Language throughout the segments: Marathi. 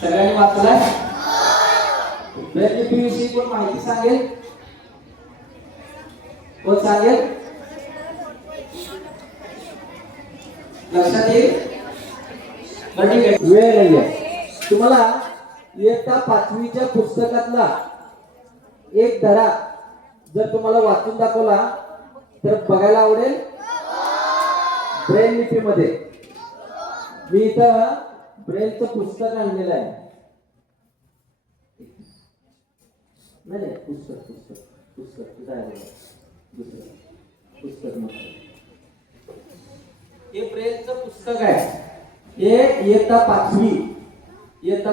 सगळ्यांनी वाचलाय? ब्रेल लिपीविषयी कोण माहिती सांगेल? कोण सांगेल? लक्षात येईल? वेळ नाहीये तुम्हाला. इयत्ता 5वीच्या पुस्तकातला एक धडा जर तुम्हाला वाचून दाखवला तर बघायला आवडेल? ब्रेल लिपीमध्ये. मी इथं ब्रेलचं पुस्तक आणलेलं आहे. नाही पुस्तक पुस्तक पुस्तक दुसरं पुस्तक हे ब्रेलचं पुस्तक आहे. हे इयत्ता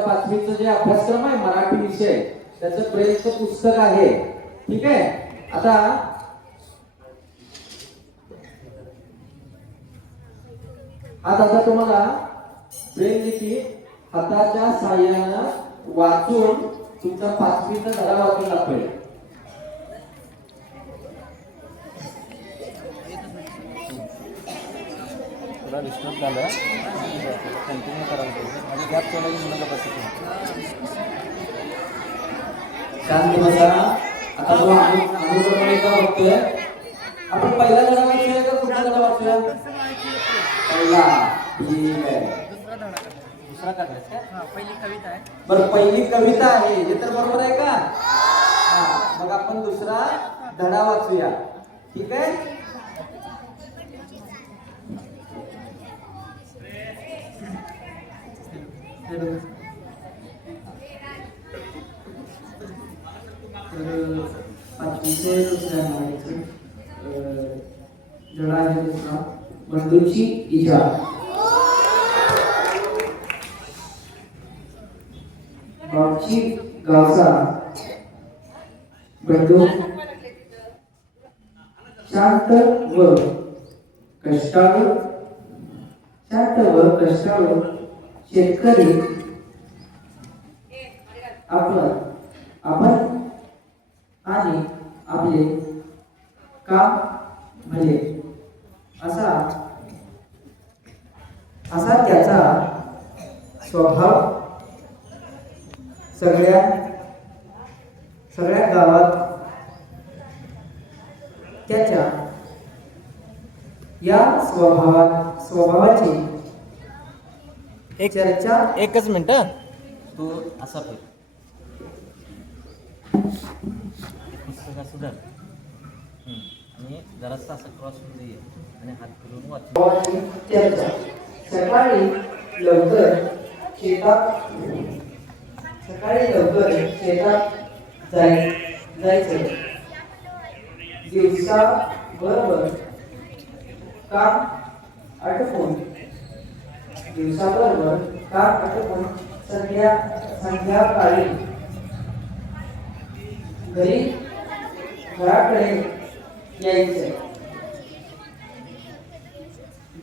5वीचं जे अभ्यासक्रम आहे मराठी विषय त्याचं ब्रेलचं पुस्तक आहे. ठीक आहे. आता तुम्हाला ब्रेल लिपी हाताच्या साहाय्यानं वाचून तुमचा 5वीचा धडा वाचून दाखवेल. थोडा डिस्टर्ब झाला, कंटिन्यू करायला पाहिजे आणि गॅप केला की मला बसत शांत बसा. आता जो अनुक्रमणे का बघतोय आपण पहिला धडा वाचूया का पुढचा धडा वाचूया? पहिला. ठीक आहे. दुसरा काढायचा का? पहिली कविता आहे. बरं पहिली कविता आहे हे तर बरोबर आहे का? मग आपण दुसरा धडा वाचूया. ठीक आहे. धडा आहे दुसरा बंडूची इजा. बापची गावचा बंडू शांत व कष्टाळू शेतकरी आपण आणि आपले काम भले असा त्याचा स्वभाव सगळ्या गावात त्याच्या या स्वभावाची एक चर्चा. एकच मिनिट तो असा फिर पुस्तक सुधार आणि जरासा असा क्रॉस मध्ये ये आणि हात फिरवून वाच. चर्चा. सकाळी लवकर शेतात जायचं. दिवसाबरोबर काम आटोपून संध्याकाळी घराकडे यायचं.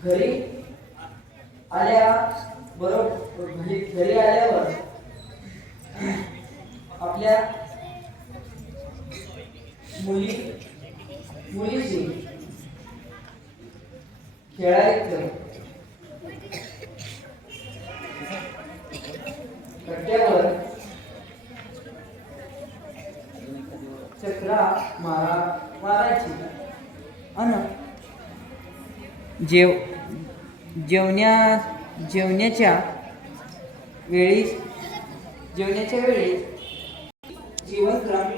घरी आल्यावर आपल्या मुलीशी खेळायचं. कट्ट्यावर चक्रा मारायची. जेवण्याच्या वेळी जीवनक्रम